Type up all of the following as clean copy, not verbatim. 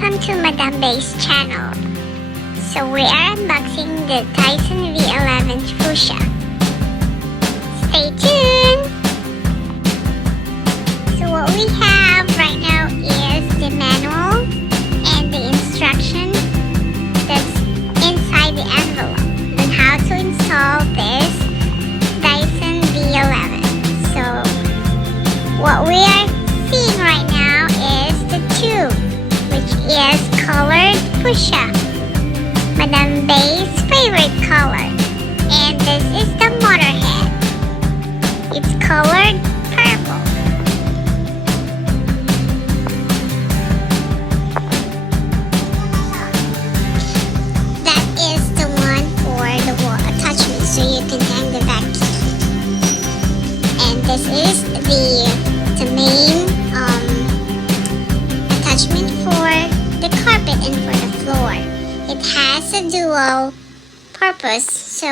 welcome to Madambae's channel. So we are unboxing the DYSON V11 Fuchsia. Stay tuned! So what we have right now is the manual and the instruction that's inside the envelope on how to install this DYSON V11. So what we are seeing right now is the tube, which is colored fuchsia, Madambae's favorite color. And this is the motor head. It's colored purple. That is the one for the wall attachment, so you can hang the vacuum. And this is the main attachment for the carpet and for the floor. It has a dual purpose, so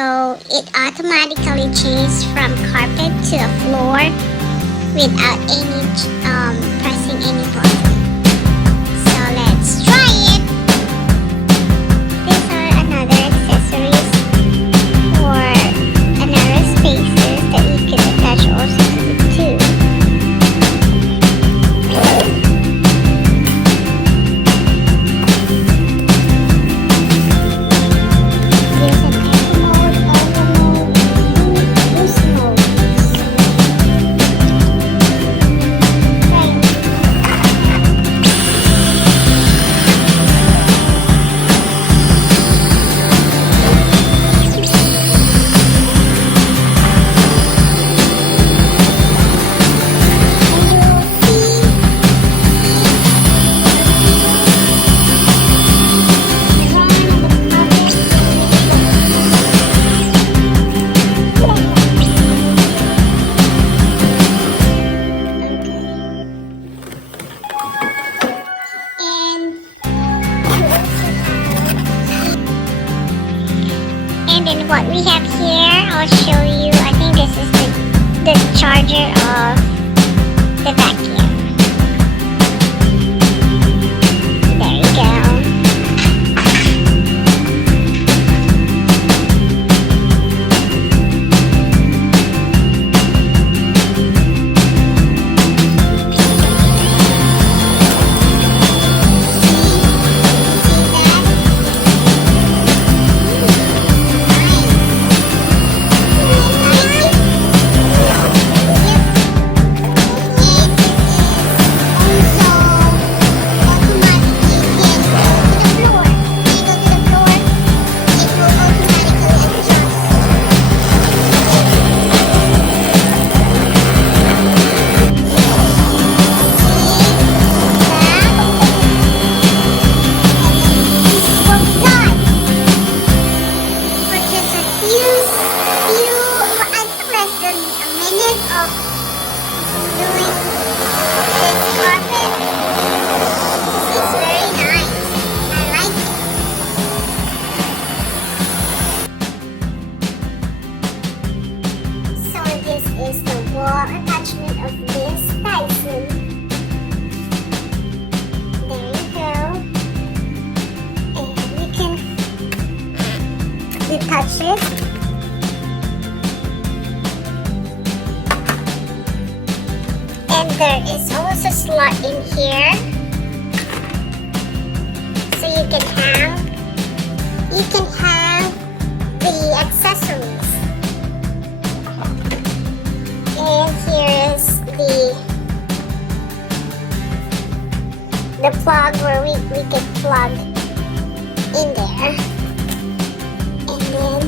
it automatically changes from carpet to a floor without any pressing any button. So let's try it. These are another accessories for another spaces that you can attach also to the tube. And then what we have here, I'll show you. I think this is the charger of the vacuum. There you go. Is the wall attachment of this DYSON. There you go. And you can detach it. And there is also a slot in here, so you can hang the accessories. And here is the plug where we can plug in there. And then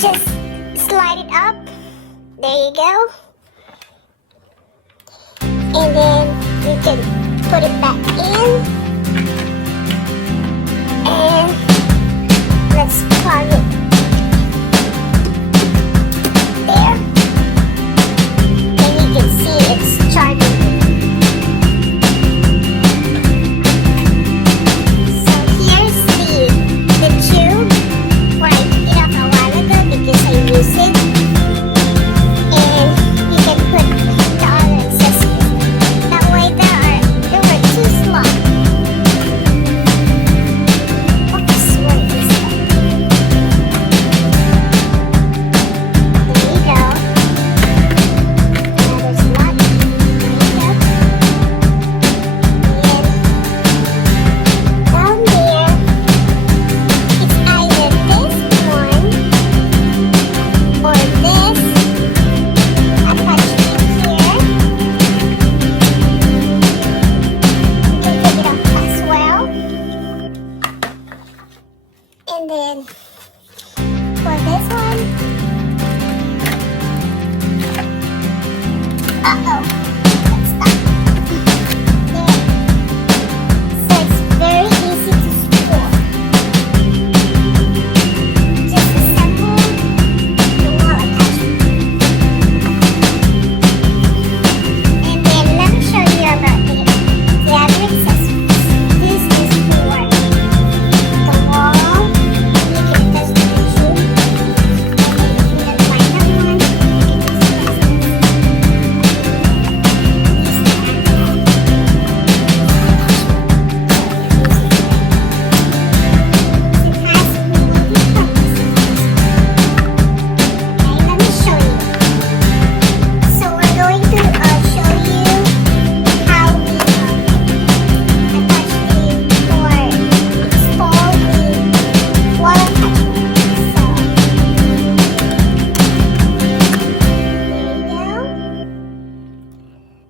just slide it up. There you go. And then you can put it back in. And let's plug it there. And you can see it's charging. So here's the tube where I picked it up a while ago because I use it. And you can Uh-oh. Let's stop. There. So it's very easy to store. Just assemble the wall attachment. And then let me show you about the other accessories. This is for the wall. You can touch the tube. And then you can light up one.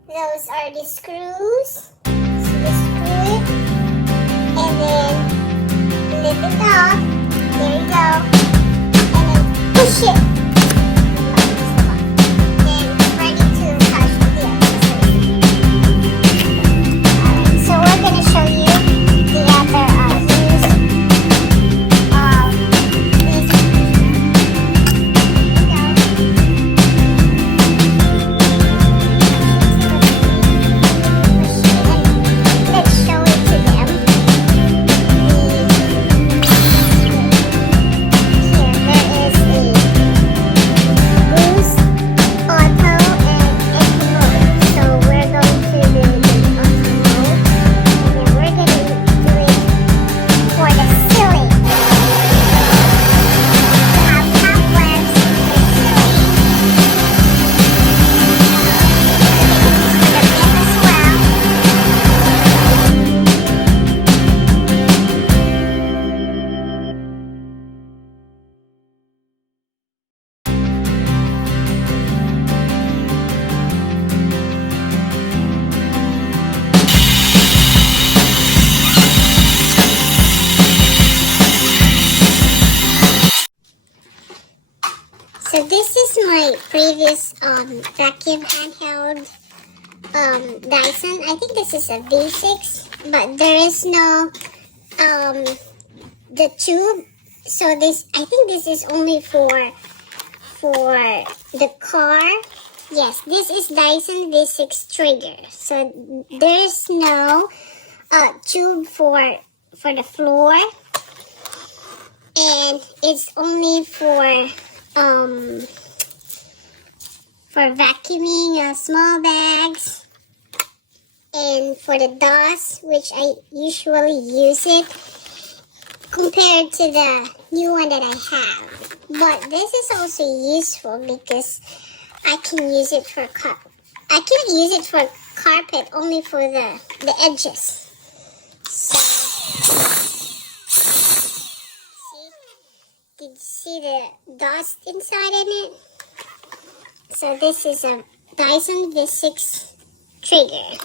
Those are the screws. So you screw it and then lift it up. There you go. And then push it. And ready to touch the accessories. Alright, so we're going to show you the other use of this. Let's show it to them. Here, there is a boost, auto, and eco mode. So we're going to do the auto mode, and then we're going to do it for the ceiling. We have top lamps for the ceiling. For the bed as well. So this is my previous vacuum handheld Dyson. I think this is a V6, but there is no the tube. So this, I think this is only for the car. Yes, this is Dyson V6 trigger. So there's no tube for the floor, and it's only for vacuuming small bags, and for the dust, which I usually use it compared to the new one that I have. But this is also useful because I can use it for I can't use it for carpet, only for the edges. So did you see the dust inside in it? So this is a Dyson V6 trigger.